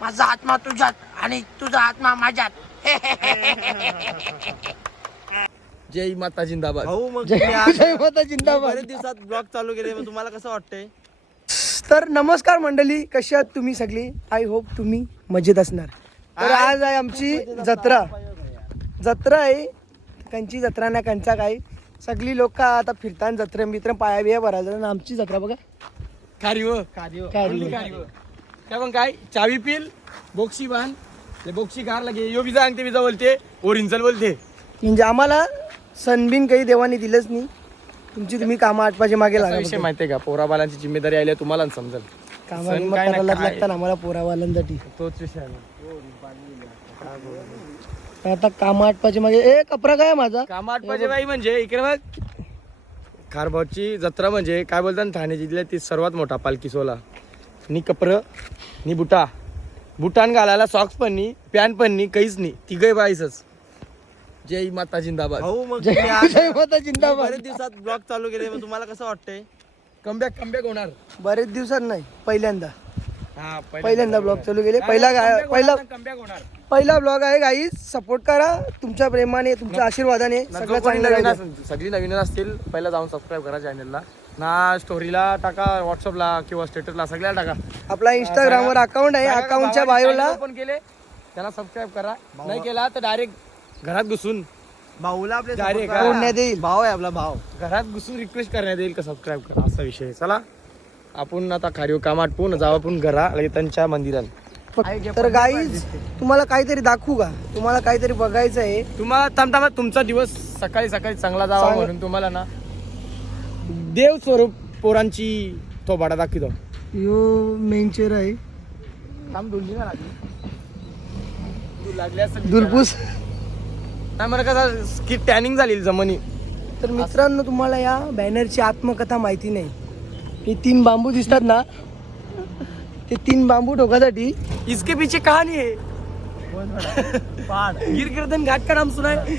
माझा आत्मा तुझ्यात आणि तुझा आत्मा माझ्यात. जय माता जिंदाबाद. भाऊ मग जय माता जिंदाबाद. बरेच दिवसात ब्लॉग चालू केले, मग तुम्हाला कसं वाटतंय? तर नमस्कार मंडळी, कशी आहात तुम्ही सगळी? आय होप तुम्ही मजेत असणार. तर आज आहे आमची जत्रा आहे. कंची जत्रा ना कंचा काय, सगळी लोक आता फिरतात जत्रे मित्र पाया बिया भरायला. आणि आमची जत्रा बघा काय मग काय चावी पिल बोक्सी बांध बोक्सी कार लगे यो बिजा अंगते बिजा बोलते ओरिंचल बोलते. म्हणजे आम्हाला सनबिन काही देवानी दिलंच नाही. तुमची तुम्ही कामं आटपाचे मागे असा लागा. विषय माहितीये का, पोराबालांची जिम्मेदारी आली आहे, तुम्हाला समजेल. कामं सण काय ना करायला काय. लागतात आम्हाला पोरावाल्यांसाठी. तोच विषय आहे. तर आता कामं आटपाचे मागे ए कपरा काय माझा काम आटपाचे बाई म्हणजे इकडे बघ, खारभाऊची जत्रा म्हणजे काय बोलतात ना, ठाणे जिल्ह्यात ती सर्वात मोठा पालखी सोहळा. नी कपर नी बुटान घालायला सॉक्स पण नी पॅन्ट पण नी काहीच नाही, तिघही बाईसच. जय माता जिंदाबाद. भाऊ मग जय माता जिंदाबाद. बरेच दिवसात ब्लॉग चालू केले, मग तुम्हाला कसं वाटतंय? कमबॅक होणार. बरेच दिवसात नाही, पहिल्यांदा हा पहिल्यांदा ब्लॉग चालू केले. पहिला कमबॅक होणार. पहिला ब्लॉग आहे गाईज. सपोर्ट करा तुमच्या प्रेमाने, तुमच्या आशीर्वादाने सगळं चांगलं राहू द्या. सगळी नवीन असतील पहिला जाऊन सबस्क्राईब करा चॅनलला ना, स्टोरीला टाका, व्हॉट्सअपला किंवा स्टेटसला सगळ्याला टाका. आपला इंस्टाग्रामवर अकाउंट आहे, अकाउंटच्या बायोला ओपन केले त्याला सबस्क्राईब करा. नाही केला तर डायरेक्ट घरात घुसून भाऊला आपले Direct, support करा. सोडण्यात येईल. भाऊ आहे आपला भाऊ. घरात घुसून रिक्वेस्ट करण्यात येईल का सबस्क्राईब करा, असा विषय आहे. चला आपण आता खारीव काम आटपून जाऊ आपण घरा त्यांच्या मंदिरात. तर गाईज तुम्हाला काहीतरी दाखवू का? तुम्हाला काहीतरी बघायचं आहे. तुम्हाला थांबता तुमचा दिवस सकाळी चांगला जावा म्हणून तुम्हाला ना देव स्वरूप पोरांची थोबाडा दाखवतो. यो मेन चेअर आहे. थांब दोन ना लागली असेल दुलपूस. नाही मला कसं की टॅनिंग झाली जमनी. तर मित्रांनो, तुम्हाला या बॅनरची आत्मकथा माहिती नाही. हे 3 बांबू दिसतात ना, ते 3 बांबू ठोकासाठी इसके पीछे कहानी है. गिरगिर्दन घाट का नाम सुना है?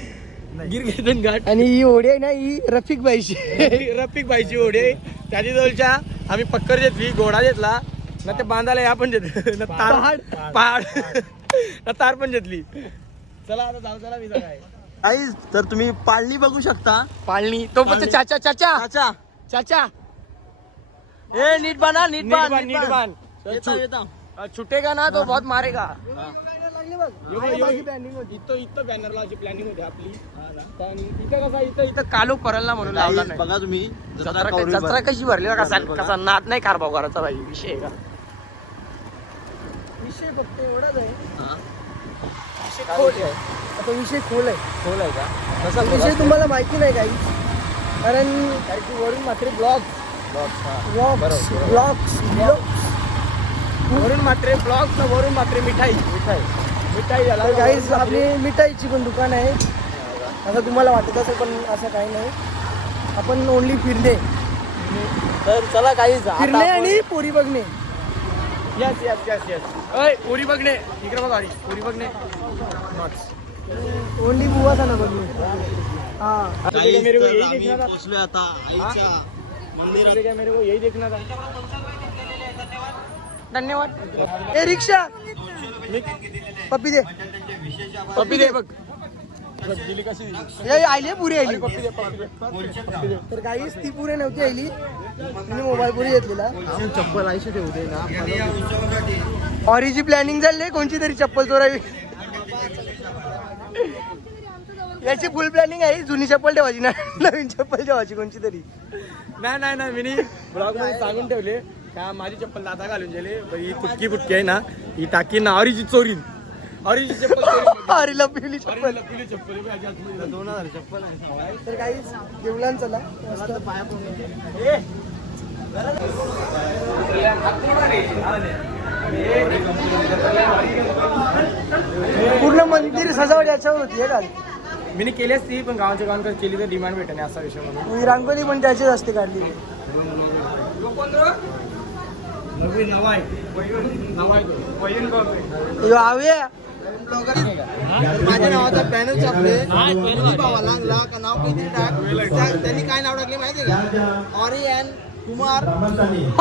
गिरगिर्दन घाट. आणि ही ओढी आहे ना, ही रफिक बाईची. रफिक बाईची ओढे त्याच्या जवळच्या आम्ही पक्कर घेतली, घोडा घेतला ना, ते बांधायला या पण घेतलं पहाड ना, तार पण घेतली. चला आता जाऊ. चला विजा काय गाईज, तर तुम्ही पाळणी बघू शकता. पाळणी तो पण चाचा चाचा ए नीट बांध येता येता. छुटेगा ना तो बहुत मारेगा. प्लॅनिंग इथं बॅनर लावायची प्लॅनिंग होती आपली. इथं कसं इथं कालो करल ना म्हणून लावला Guys, नाही. बघा तुम्ही जत्रा कशी भरली ना, कसा नाद नाही कारभाव करायचा भाई, विषय आहे का. विषय फक्त एवढाच आहे. हा. विषय खोल आहे. आता विषय खोल आहे. खोल आहे का कसा विषय तुम्हाला माहिती नाही काही, कारण की वरून मात्र ब्लॉग वरून मात्र ब्लॉग वरून मात्र मिठाई झाला. गाईज आपली मिठाईची पण दुकान आहे. आता तुम्हाला वाटत असेल पण असं काही नाही. आपण ओनली फिरणे तर चला काही फिरणे आणि पोरी बघणे. यस अय पोरी बघणे इकडे बघा पोरी बघणे. ओनली बुवाचा ना बघणे. हा मेरे को यही देखना था. पोचलोय आता आईच्या मंदिरात. मेरे को यही देखना था. धन्यवाद. ए रिक्षा पप्पी दे. पप्पी दे बघ. दिली कशी ए आईले पुरी आली. पप्पी दे. तर काहीच ती पुरी नव्हती आली. मी मोबाईल पुरी घेतलेला. चप्पल आईशी ठेवते ना. ऑरीची प्लॅनिंग झाली, कोणची तरी चप्पल चोरावी. याची फुल प्लॅनिंग आहे. जुनी चप्पल ठेवायची ना, नवीन चप्पल ठेवायची कोणची तरी. नाही मी ब्लॉग मध्ये सांगून ठेवले का माझी चप्पल दादा घालून गेले, ही तुटकी फुटकी आहे ना, ही टाकी ना ऑरीची चोरीन. ऑरीची चप्पल अरे लपलेली चप्पल. लपलेली चप्पल 2000 चप्पल आहे. तर काहीच देवलान चला मस्त. पाया पडून पूर्ण मंदिर सजावट याच्यावर होती. काल मी केली असती पण गावाच्या गावांकडे केली तर डिमांड भेटेल असा विषय म्हणून. ही रांगोळी पण त्याचीच असते काढली. यो आव्या माझ्या नावाचा पॅनल छापले. भावा लागला का नाव किती टाक. त्यांनी काय नाव टाकले माहितीये का? ऑरी अँड कुमार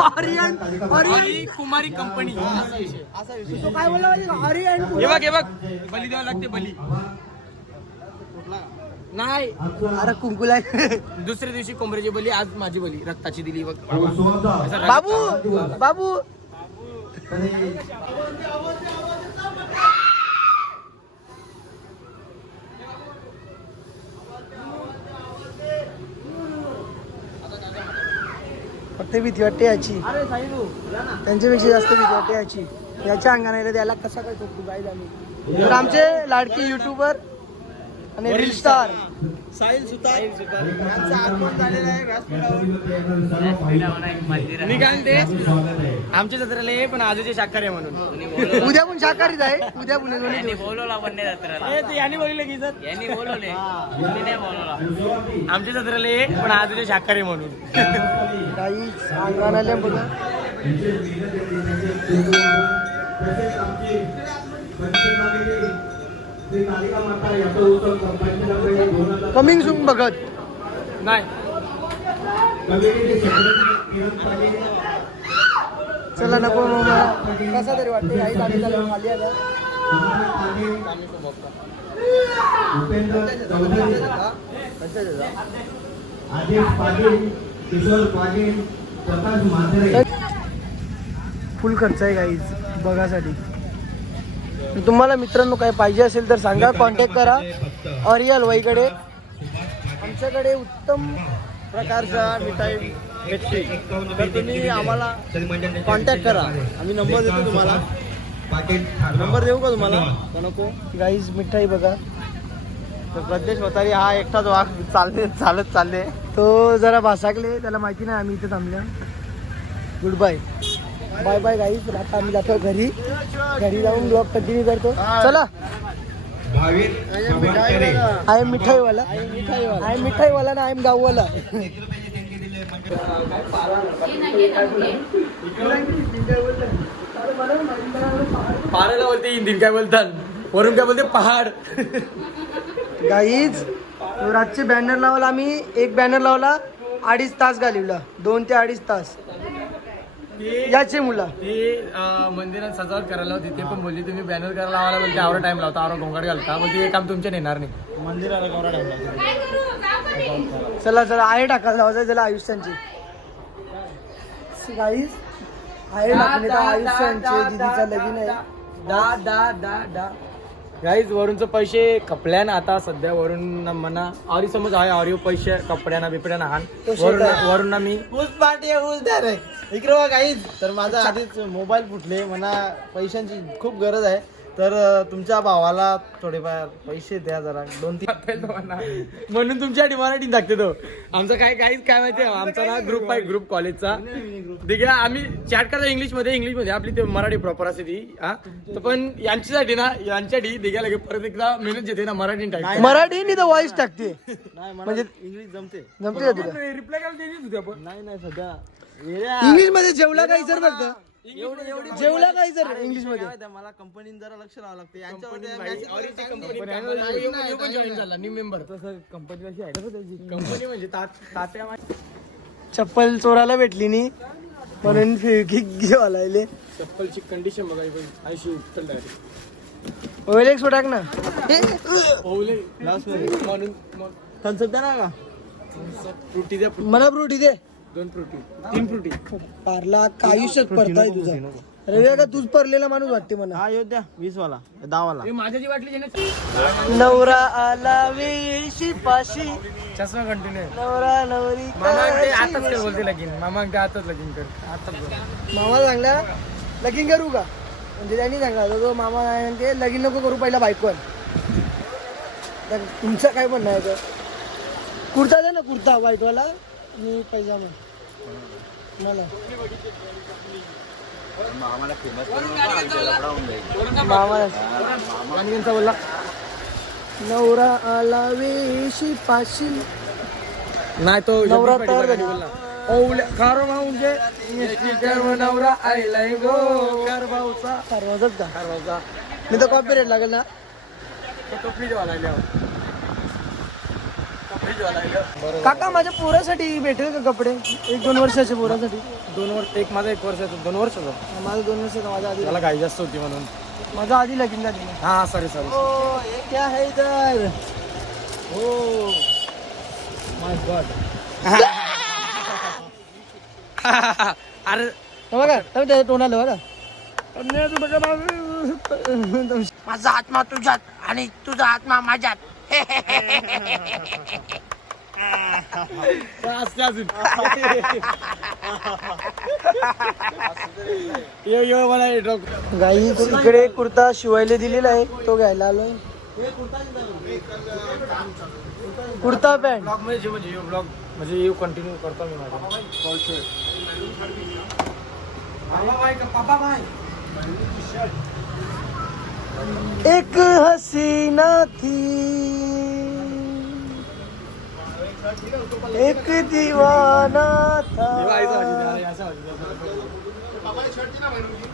आर्यन आणि कुमारी कंपनी असा विषय तो काय बोलला माहिती आर्यन हे बघ बली द्यावं लागते बली नाही अरे कुंकुला दुसऱ्या दिवशी कोंबड्याची बली आज माझी बली रक्ताची दिली बघ बाबू बाबू फक्त भीती वाटते याची त्यांच्यापेक्षा जास्त भीती वाटते याची याच्या अंगाने त्याला कसा काय करतो गाईज आम्ही तर आमचे लाडकी युट्यूबर आणि रील स्टार साहिल सुतार यांचं आगमन झालेलं आहे व्यासपीठावर. मी काय म्हणते आमच्या जत्रेला ये पण आजचे शाकाहारी आहे म्हणून उद्या पण शाकाहारीच आहे उद्या पण बोलवला पण नाही जत्रेला ए, ते यांनी बोलले की इज्जत यांनी बोलवले मी नाही बोलवला आमच्या जत्रेला ये पण आजचे शाकाहारी म्हणून काही अंगाने बघा कमिंग सून बघत नाही चला नको मामा. कसा तरी वाटते आई आम्ही त्याला खाली आल्या फुल खर्च आहे गाईज बघासाठी तुम्हाला मित्रांनो काय पाहिजे असेल तर सांगा कॉन्टॅक्ट करा ऑरियल वाईकडे आमच्याकडे उत्तम प्रकारच्या मिठाई भेटते तर तुम्ही आम्हाला कॉन्टॅक्ट करा आम्ही नंबर देतो तुम्हाला नंबर देऊ का तुम्हाला का नको गाईज मिठाई बघा तर प्रदेश वतारी हा एकटाच वाघ चालत चालले तो जरा भासाकले त्याला माहिती नाही आम्ही इथे थांबल्या good bye bye bye guys आता आम्ही जातो घरी जाऊन ब्लॉग कंटिन्यू करतो चला आय एम मिठाईवाला आय एम मिठाईवाला ना आय एम गाववाला पाराला बोलते हिंदीत काय बोलतात वरून काय बोलते पहाड गाईज रातचे बॅनर लावला आम्ही एक बॅनर लावला 2.5 तास घालवला 2 ते 2.5 तास याचे मुला ती मंदिरात सजावट करायला होती ते पण बोलली तुम्ही बॅनर करायला लावायला बोलते आवरा टाइम लावता आवरा घोंगाट घालता मग ते काम तुमच्या नेणार नाही मंदिराला गौरा चला चला आहे टाकायला लावायचं त्याला आयुष्यांची गाईज आहे टाकणे आयुष्यांचे दीदीचा लगीन आहे गाईज वरूनच पैसे कपड्यान आता सध्या वरून म्हणा ऑरी समज आहे ऑरी पैसे कपड्याना बिपड्याना हान वरून ना मी ऊस पाठी ऊस द्या रे इकडे बघा काहीच तर माझा आधीच मोबाईल फुटले मला पैशांची खूप गरज आहे तर तुमच्या भावाला थोडेफार पैसे द्या जरा 2-3 म्हणून तुमच्या मराठीत टाकते तो आमचं काय काय माहिती आमचा ना ग्रुप आहे ग्रुप कॉलेजचा ठीक आहे आम्ही चॅट करतो इंग्लिशमध्ये आपली ते मराठी प्रॉपर असते ती हा तर पण यांच्यासाठी ना यांच्यासाठी दिघ्या लगे परत एकदा मेहनत येते ना मराठी टाकते मराठी तर वॉइस टाकते नाही म्हणजे इंग्लिश जमते जमते का तुला रिप्लाय करायला देत होती आपण नाही सध्या इंग्लिश मध्ये जेवला काही सर फक्त जेवला काही सर इंग्लिश मध्ये मला कंपनीत जरा लक्ष राहावं लागते कंपनी म्हणजे तात्या चप्पल चोराला भेटली नाही म्हणून घेवा लागले चप्पलची कंडिशन बघायची पाहिजे आयशी उत्तर डायरेक्ट ओएलएक्स टाक ना म्हणून थम्सअप द्या ना का फ्रुटी द्या मला फ्रुटी दे 2 फ्रुटी 3 फ्रुटी पारला काय आयुष्यात पडताय तुझा रवी का तूच परलेला माणूस वाटते मला हा येऊ द्या 20 वाला 10 वाला माझ्या जी वाटली ज्याने नवरा आला वेशी पाशी चष्मा कंटिन्यू नवरा नवरी मामा ते आताच काय बोलते लगीन मामा ते आताच लगीन कर आता मामा सांगला लगीन करू का म्हणजे त्यांनी सांगा तो मामा म्हणते लगीन नको करू पहिला बायकोन तर तुमचं काय म्हणणं आहे तर कुर्ता दे ना कुर्ता व्हाईटवाला आणि पैजामा मला मामा आणि त्यांचा बोलला नवरा आला वेशी पाशी नाही तो नवरा जगदीश तयार पाटील झाला. बोलला ओवल्या खारो म्हणजे गर्व नवरा आईलाय गो कारभाऊचा सर्वांच का कारभाऊचा मी तर कॉपी रेट लागेल ना तो कपडी जेव्हा लागल्यावर काका माझ्या पोरासाठी भेटेल का कपडे 1-2 वर्षाच्या पोरासाठी? 2 वर्ष, एक माझा 1 वर्षाचा 2 वर्षाचा. माझं 2 वर्षाचा, माझ्या आधी त्याला घाई जास्त होती म्हणून. माझा आधी लगीन झालेलं. हा सॉरी ओ हे क्या है इधर? Oh my God. अरे बघा त्याच्या तोंडाला बघा. माझा आत्मा तुझ्यात आणि तुझा आत्मा माझ्यात. असते अजून. ये मला गाईच इकडे कुर्ता शिवायला दिलेला आहे, तो घ्यायला आलोय. कुर्ता पॅन्ट ब्लॉग म्हणजे कंटिन्यू करतो मी माझा. एक हसीना थी एक दीवाना था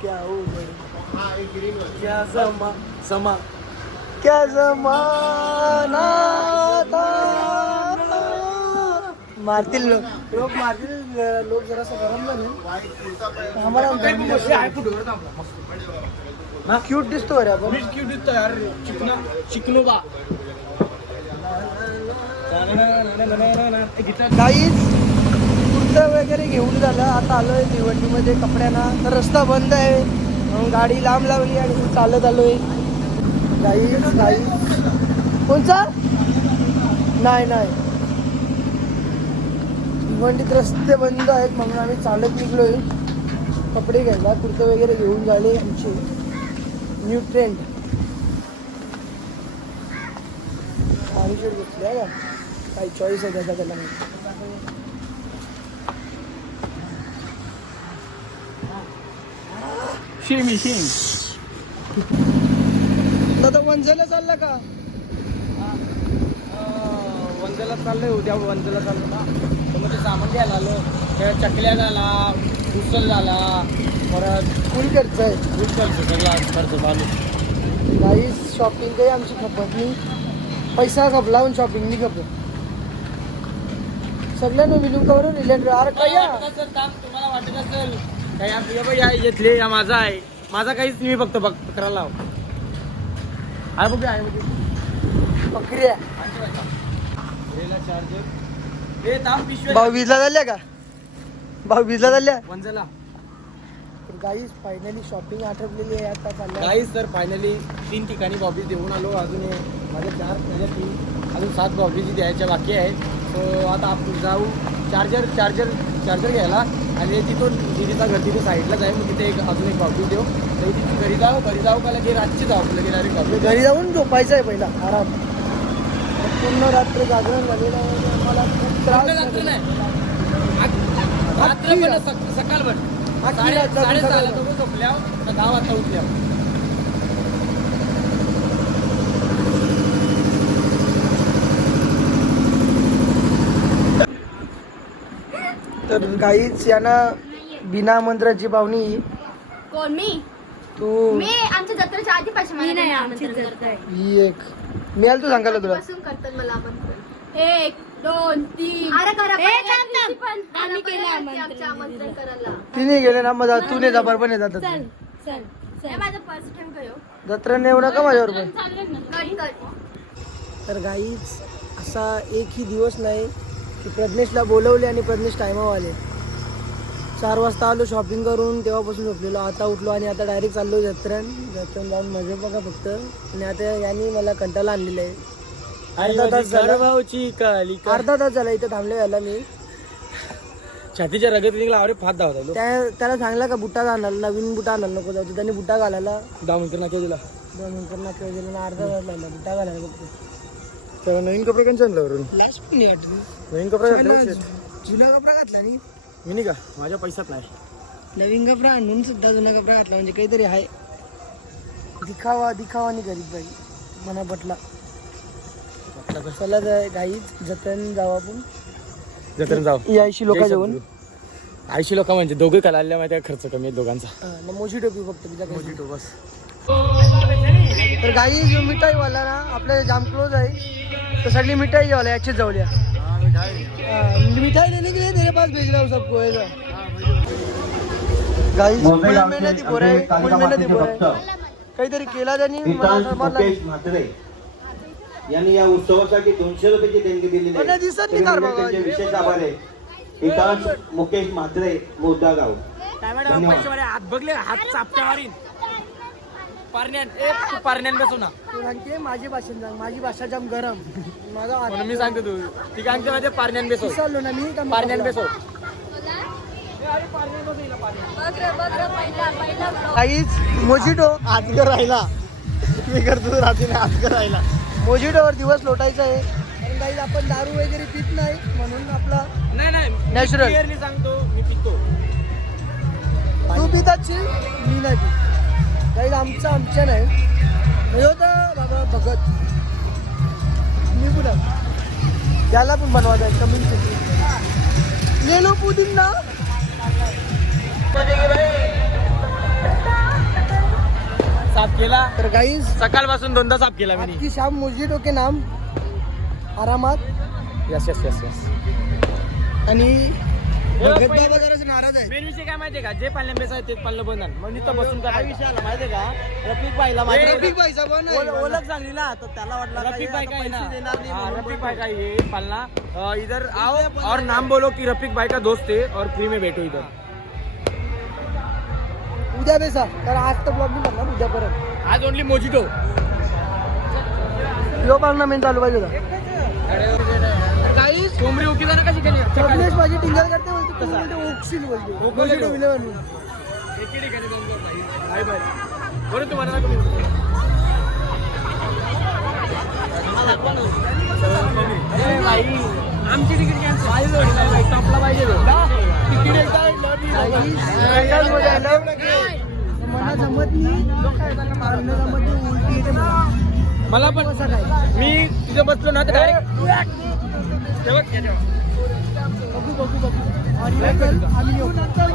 क्या हो गया क्या जमाना था. मारतील लोक मारतील लोक जरासं गरम झाले आम्हाला. क्यूट दिसतो अरे आपण. चिकनोबा. काहीच कुर्ता वगैरे घेऊन झालं. आता आलोय भिवंडीमध्ये कपड्यांना. तर रस्ता बंद आहे म्हणून गाडी लांब लावली आणि चालत आलोय. गाई कोणचा नाही भिवंडीत रस्ते बंद आहेत म्हणून आम्ही चालत निघलोय कपडे घ्यायला. कुर्ते वगैरे घेऊन झाले आमचे. न्यू ट्रेंड पाणीशेड घेतली आहे का, काही चॉईस आहे त्याचा त्याला. दादा वंजाला चालला का? वंजाला चाललोय, उद्या वंजाला चाललो ना. तर मग ते सामान घ्यायला आलो. त्या चकल्या झाला, उसल झाला, परत फुल खर्च आहे. खर्च चालू. काही शॉपिंग काही आमची खपत नाही. पैसा खपला पण शॉपिंग नाही खपत. सगळ्यांना विलुकावरून रिलेटेड. अरे काय तुम्हाला वाटत असेल काय या घेतले या माझा आहे, माझा काहीच नाही, फक्त करायला लाव. आहे बघ आहे बकरी आहे. चार्जर भाऊ वीजला झाल्या का? भाऊ वीजला झाल्या. वंजाला गाईस फायनली शॉपिंग आटपलेली आहे. आता चालल्या गाईस तर फायनली 3 ठिकाणी बॉबीज देऊन आलो. अजून माझ्या 4 माझ्या 3 अजून 7 बॉबीज द्यायच्या बाकी आहे. सो आता आपण जाऊ चार्जर घ्यायला आणि तिथून दिदीचा घर तिथे साईडलाच आहे. मग तिथे अजून एक बॉबी देऊ. तर तिथे घरी जाऊ का लगे रातची जाऊ लगे डायरेक्ट घरी जाऊन झोपायचं आहे पहिला आराम. पूर्ण रात्र जागरण झालेलं आहे. मला खूप त्रास रात्र झालेला. नाही रात्र पण सकाळ पण अख्खी रात जागून 6:30 झोपल्या 10 वाजता उठल्या. तर गाईच यांना बिना मंत्राची पाहुणी. कोण मी तू मी आमच्या जत्रेच्या आधीपासून मला नाही आमची जत्रा ही एक मी आलो तू सांगायला तुला. पासून करतात मला आपण 1 2 3 अरे करा पण आम्ही केलं आमंत्रण करायला. तिने गेले ना मग तू नाही जा बरोबर नाही जातात. चल माझं पर्स ठेव गयो जत्रा नाही एवढा का माझ्यावर पण. कट तर गाईच असा एकही दिवस नाही की प्रज्ञेशला बोलवले आणि प्रज्ञेश टायमावर आले. 4 वाजता आलो शॉपिंग करून, तेव्हापासून झोपलेलो. आता उठलो आणि आता डायरेक्ट चाललो जत्रण जाऊन मजा बघा फक्त. आणि आता यांनी मला कंटाळा आणलेला आहे. अर्धा तास झाला इथं थांबले यायला मी. छातीच्या रगत निघला. अरे फात धावता त्याला सांगला का बुटा घालायला, नवीन बुटा आणायला नको जाऊ. त्यांनी बुटा घालायला 10 मिनिटं नाक्या दिला. 2 मिनिटं नाक्यावर गेलो ना. अर्धा तास लागला बुटा घालायला बघतो. तेव्हा नवीन कपडे कंच आणला वरून. लास्ट पण नाही वाटत. नवीन कपडे घातले जुना कपडा घातला नाही मी नाही का माझ्या पैशात नाही. नवीन कपडा आणून सुद्धा जुना कपडा घातला म्हणजे काहीतरी आहे. दिखावा नाही करीत बाई मना पटला. चला गाईच जतन जाऊ आपण. जत्रेत जाऊ. 80 लोक जेवण. 80 लोक म्हणजे दोघे कलाल्या माहिती खर्च कमी आहे दोघांचा. मोठी टोपी फक्त तिचा काही. मोठी बस. तर गाई जो मिठाईवाला ना आपल्या जाम क्लोज आहे तर सगळी मिठाई वाला याचीच जाऊया. मिठाई लेने के लिए तेरे पास भेज रहा हूँ सबको ऐसा गाइस फुल मेहनती पोर आहे फुल मेहनती पोर आहे काहीतरी केला त्यांनी मला समजलं मुकेश म्हात्रे यांनी या उत्सवासाठी 200 रुपयाची देणगी दिलेली पण आहे. दिसत तरी नाही कार मी बाबा. त्यांचे विशेष आभार आहे. हितांश मुकेश म्हात्रे मोदागाव. धन्यवाद. हात बघले हात चापट्या मारीन पारण्यान बसू ना तू सांगते माझी भाषा सांग माझी भाषा जाम गरम माझा म्हणून मी सांगतो तू ती सांगते माझ्या पारण्यान बेसो विसरलो ना मी पारण्यान बेसो काहीच मोजिटो आजगर राहिला मी करतो रात्री आजगर राहिला. मोजिटोवर दिवस लोटायचा आहे कारण काही आपण दारू वगैरे पित नाही म्हणून आपला नाही Natural. क्लिअरली सांगतो मी पितो तू पित असशील मी नाही पित काही आमच्या नाही हे होतं बाबा भगत मी पुन्हा त्याला पण बनवायचं आहे कमी ले लो पुदिना साफ केला तर गाईज सकाळपासून दोनदा साफ केला मी आज की शाम मोजिटो के नाम आरामात यस यस यस यस आणि भगत बाबा जरासं नाराज आहे मेन विषय काय माहितीये का जे पालण्या बेस आहे तेच पालणं बंधन मग नुसतं बसून काय विषय आला माहितीये का रफिक भाईला रफिक भाईचा पण आहे. ओळख झाली ना तर त्याला वाटलं का रफिक हे भाई आता का है ना पैसे देणार नाही हाँ, म्हणून रफिक भाई का ये पालना इधर आओ और नाम बोलो कि रफिक भाई का दोस्त है और फ्री में बैठो इधर उद्या बेसा तर आज तर ब्लॉग नाही करणार उद्या परत आज ओनली मोजिटो यो पाळणा मेन चालू पाहिजे होता गाईज कोंबडी उकी जाना कशी केली प्रज्ञेश माझी टिंगल करते बोलते तू बोलते ओक्सिल बोलते मोजिटो विले म्हणून बाय बाय बरं तुम्हाला ना आमची तिकीट कॅन्सल टॉपला पाहिजे तिकीट मला जमत नाही पाळणं जमत नाही उलटी येते मला पण असं काय मी तिथे बसलो ना तर डायरेक्ट बघू आणि आम्ही येऊ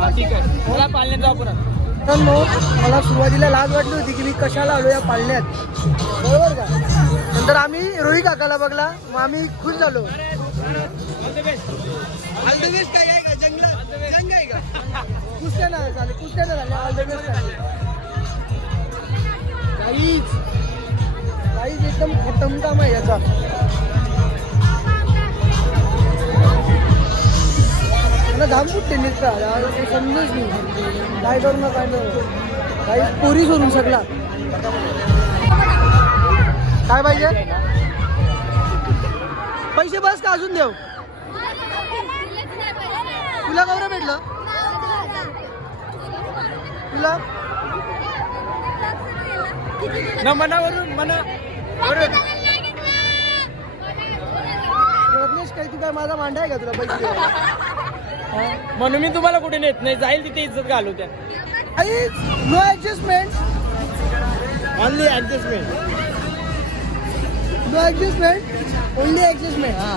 ठीक आहे मला पालण्यात जाऊ पुन्हा तर मग मला सुरुवातीला लाज वाटली होती की मी कशाला आलो या पाळण्यात बरोबर का नंतर आम्ही रोहित काकाला बघला मग आम्ही खुश झालो कुस्त्या नाही झाले कुस्त्या नाही झाल्या ऑल द बेस्ट काहीच एकदम खतम काम आहे याचा मला घाम फुटते नुसता काही समजूच नाही काय करू ना काय काही पोरी सोडून शकला काय पाहिजे पैसे बस का अजून देऊ तुला कवरं भेटलं तुला ना मनावरून रत्नेश काही तू काय माझा मांडा आहे का तुला पैसे द्यायला? म्हणून मी तुम्हाला कुठे नेत नाही जाईल तिथे इज्जत घालू त्या no adjustment only adjustment no adjustment only adjustment हा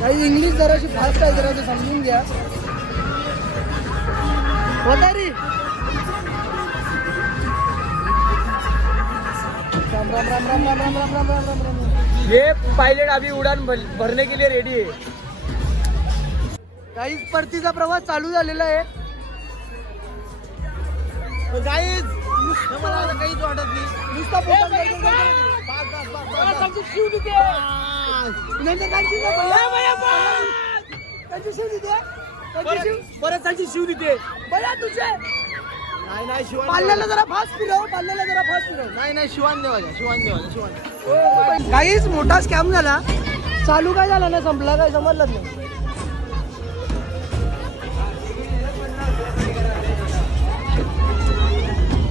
काही इंग्लिश जराशी फास्ट आहे जरा समजून घ्या होता रे राम राम राम राम राम राम राम राम राम राम राम ये पायलट अभी उड़ान भरने के लिए रेडी है काही परतीचा प्रवास चालू झालेला आहे गाईज मला आता काहीच वाटत नाही नुसता पोटात गडगड गडगड. नंतर त्यांची ना त्यांची शिव देते त्यांची शिव परत त्यांची शिव देते बया तुझे नाही शिवान पाल्याला जरा फास्ट फिरव पाल्याला जरा फास्ट फिरव नाही शिवान देवाला काहीच मोठा स्कॅम झाला चालू काय झाला ना संपला काय समजलंच नाही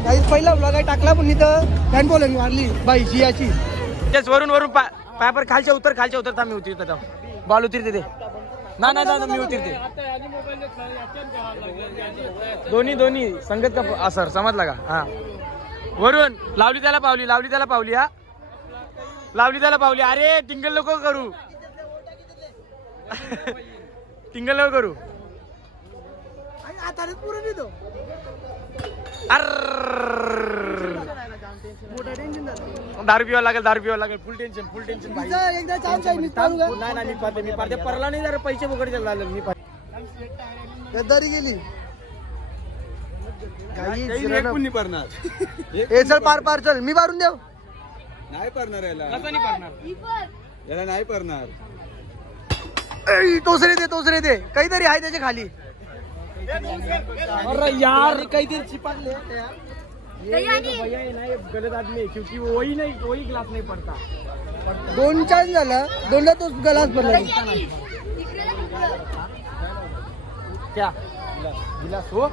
काहीच पहिला ब्लॉग आहे टाकला पण इथं फॅन फॉलोइंग मारली बाई जियाची तेच वरून वरून पायापर खालच्या उतर थांब मी उतरतो बॉल उतरते ते ना मी उतरते दोन्ही संगत का सर समजला का हा वरून लावली त्याला पावली हा लावली त्याला पावली अरे टिंगल नको करू टिंगल नको करू आता पुरण येतो अर्र दारू पिवा लागेल फुल टेन्शन भाई. एकदा चान्स आहे मी पाहू का? नाही मी पाहते परला नाही जरा पैसे वगैरे झालं मी गद्दारी गेली नाही पडणार ए चल पार चल मी मारून देऊ नाही पडणार याला नाही पडणार. तोसरे दे काहीतरी आहे त्याच्या खाली अरे यार काहीतरी चिपकले गलत आदमी है, क्योंकि वही ग्लास नहीं पड़ता. 2 चान्स झाला 2ला तो गलास भरला क्या गिलास हो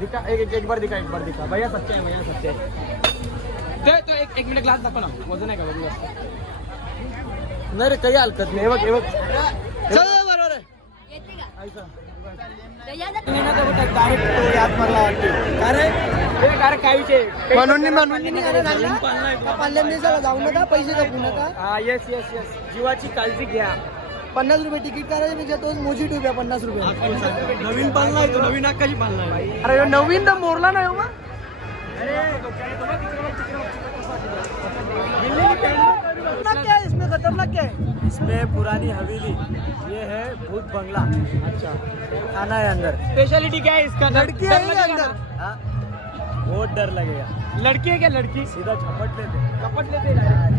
दिखा एक बार दिखा भैया सच्चे है तो एक मिनिट ग्लास दाखव ना वजन आहे का बघूया. नाही रे काही हलकत नाही बघ चल बरोबर आहे काय विषय जाऊ नका पैसे जपू नका. येस जीवाची काळजी घ्या. 50 रुपये तिकीट करायचं म्हणजे तो मोजी टूब्या 50 रुपये नवीन पालना आहे तो नवीन आकाशी पालना आहे. अरे नवीन तर मोरला नाही हो मग. क्या है इसमें खतरनाक क्या है? इसमें पुरानी हवेली ये है भूत बंगला. अच्छा खाना है अंदर. स्पेशलिटी क्या है इसका? लड़की है क्या अंदर? बहुत डर लगेगा. लड़की है क्या? लड़की सीधा झपट लेते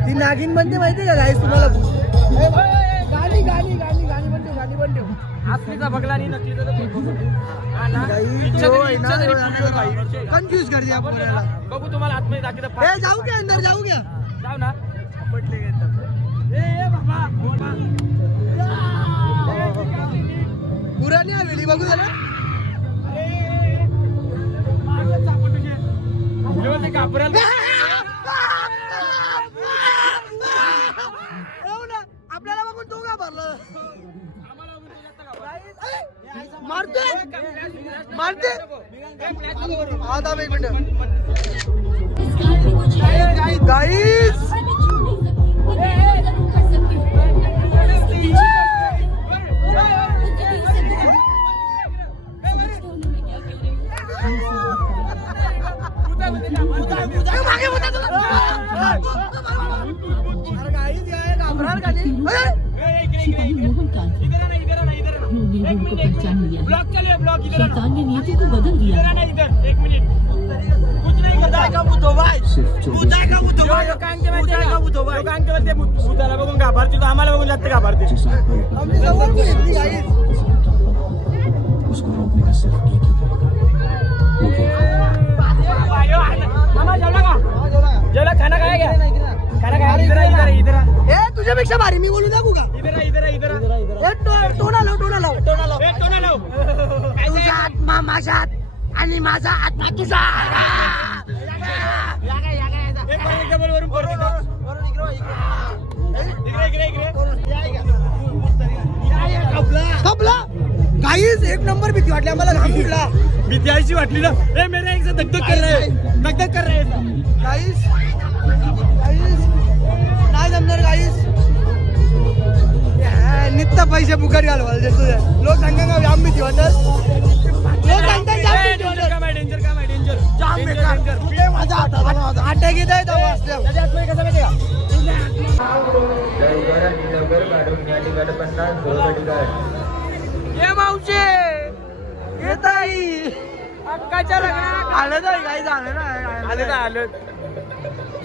ती नागिन बनते माहिती का गाईस तुम्हाला? गाणी बनते असलीचा बगला नाही नकलीचा कन्फ्युज कर दिया आपल्याला. बघू तुम्हाला आतमध्ये दाखवतो. ए जाऊ क्या अंदर जाऊ क्या? जाऊ ना झपटले पुराणी हवेली बघू जरा. आपल्याला बघून तो का भरला मारते आता एक मिनिट गाईस शैतान ने नीति को बदल दिया. भूताला बघून घाबरते तो आम्हाला बघून जास्त घाबरते. उसको रोकने का सिर्फ एक ही जेवला खाना खाया क्या? खाना खाया इधर ए तुझ्यापेक्षा भारी मी बोलू दाखवू का? इधर टोना लाव तुझा आत्मा माझ्या आत आणि माझा आत्मा तुझा. कपला गाईस एक नंबर भीती वाटली आम्हाला. घाम फुटला. भीती आईची वाटली ना. ए मेरे एक से धक कर रहे हैं गाईस नाही जमणार गाईस. नित्ता पैसे फुकट घालवाल देतो. लोक सांगा का जाम भीती वाटत. लोक सांगतात जाम भीती वाटत. अटॅक येत आहे तेव्हा असल्या. ये मावशे येत आहे अक्काच्या लग्नाला आलं नाही गाईस आलं ना आलं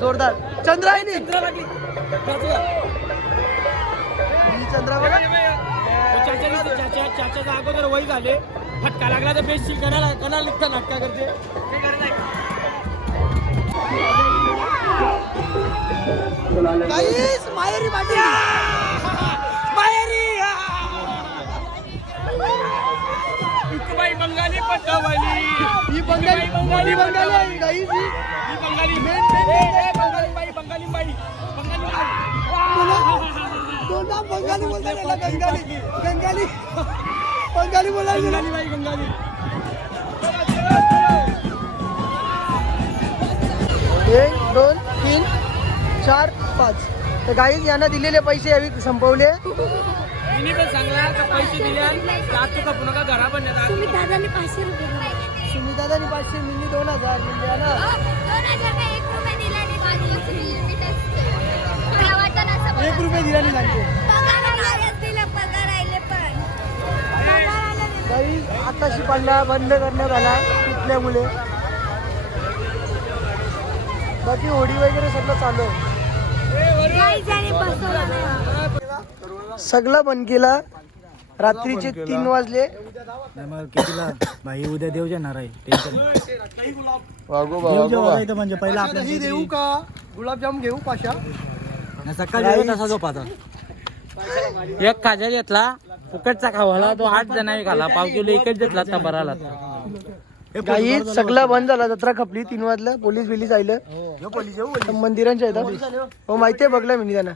जोरदार. चंद्रायनी चंद्रा बघा. चाच्याचा अगोदर वय झाले फटका लागला तर बेस्ट कणाला लिखता नाटका करते ते करत आहे. गाईस माहेरी बाटी माहेरी बाई बंगाली पट्टावाली ही बंगाली आहे गाईस. ही बंगाली बाई बंगाली बाई दोनदा बंगाली बोलतात. बंगाली बोलायचं. बाई बंगाली 1 2 3 4 5 तर गाईज यांना दिलेले पैसे यावी संपवले. मी पण सांगला का पैसे दिले आज तुका पुन्हा का घरा पण तुम्ही दादाने 500 रुपये दिले. सुमितादानी 500 मिनी 2000 दिले ना. 2000 का 1 रुपये दिला नाही. बिर्याणी सांगते काही आताशी पाडला बंद करण्यात आला कुठल्यामुळे. बाकी होडी वगैरे सगळं चालू आहे. सगळं बंद केला. रात्रीचे 3 वाजले. भाई उद्या देव जाणार आहे टेन्शन म्हणजे पहिला आपल्या देऊ का गुलाबजाम घेऊ पाशा. सकाळी तसा झोपाचा एक खाजा घेतला फुकटचा खावाला तो 8 जणांनी खाला. पाव किलो एकच घेतला तर बरा आला. काही सगळं बंद झाला. जत्रा खपली 3 वाजलं. पोलीस बिलीस आलं मंदिरांच्या इथं. हो माहितीये बघलं मी त्यांना.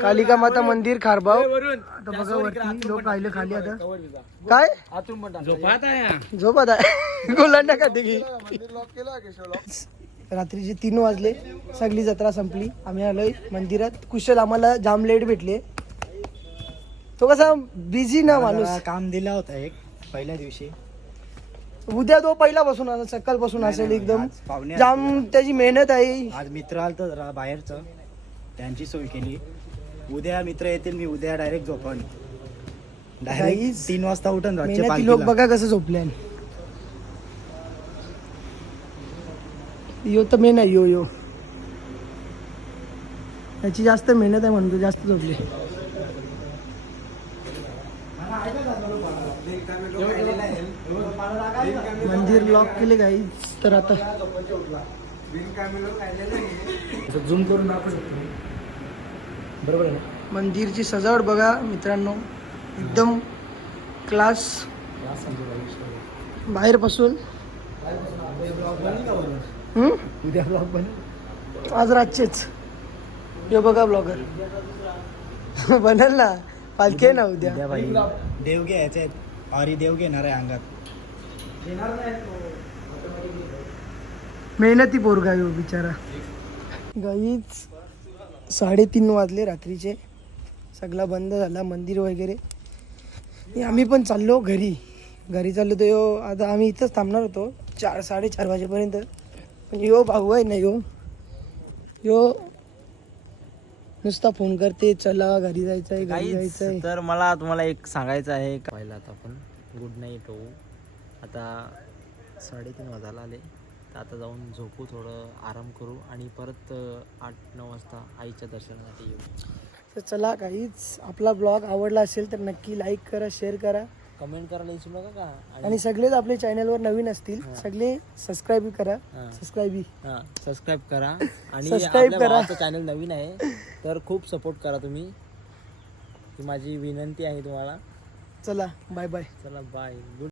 कालिका माता मंदिर खारबाव. आता बघा वरती लोक राहिले खाली. आता काय झोपात आहे गोलांना काढते की. रात्रीचे 3 वाजले. सगळी जत्रा संपली. आम्ही आलोय मंदिरात. कुशल आम्हाला जाम लेट भेटले. तो कसा बिझी ना माणूस. काम दिला होता एक पहिल्या दिवशी. उद्या तो पहिल्यापासून असेल सकाळपासून असेल एकदम जाम त्याची मेहनत आहे. आज मित्र आलत जरा बाहेरचं त्यांची सोय केली. उद्या मित्र येतील मी उद्या डायरेक्ट झोपण. डायरेक्ट 3 वाजता उठून मेहनती लोक बघा कसं झोपले. यो तर मेन आहे. यो त्याची जास्त मेहनत आहे म्हणून जास्त झोपले. मंदिर लॉक केले काही तर आता झूम करून दाखवू शकतो. बरोबर आहे. मंदिरची सजावट बघा मित्रांनो एकदम क्लास. बाहेरपासून उद्या ब्लॉग बन आज रातचेच. यो बघा ब्लॉगर बनल ना. पालखी आहे ना उद्या. भाई देव घ्यायचे आरी देव घेणार आहे अंगात. मेहनती पोरगा आहे बिचारा. गाईच 3:30 वाजले रात्रीचे. सगळा बंद झाला मंदिर वगैरे. आम्ही पण चाललो घरी चाललो तो यो. आता आम्ही इथंच थांबणार होतो 4-4:30 वाजेपर्यंत. पण यो भाऊ आहे ना यो नुसता फोन करते चला घरी जायचंय घरी जायचंय. तर मला तुम्हाला एक सांगायचं आहे. पहिला आता आपण गुड नाईट होऊ. आता 3:30 वाजायला आले. तर आता जाऊन झोपू थोडं आराम करू आणि परत 8-9 वाजता आईच्या दर्शनासाठी येऊ. तर चला काहीच आपला ब्लॉग आवडला असेल तर नक्की लाईक करा शेअर करा कमेंट करायला विसरू नका का. आणि सगळेच आपल्या चॅनलवर नवीन असतील सगळे सबस्क्राईब करा. सबस्क्राईब करा आणि सबस्क्राईब आपल्या करा. भावाचं चॅनल नवीन आहे तर खूप सपोर्ट करा तुम्ही. ही माझी विनंती आहे तुम्हाला. चला बाय बाय. चला बाय. गुड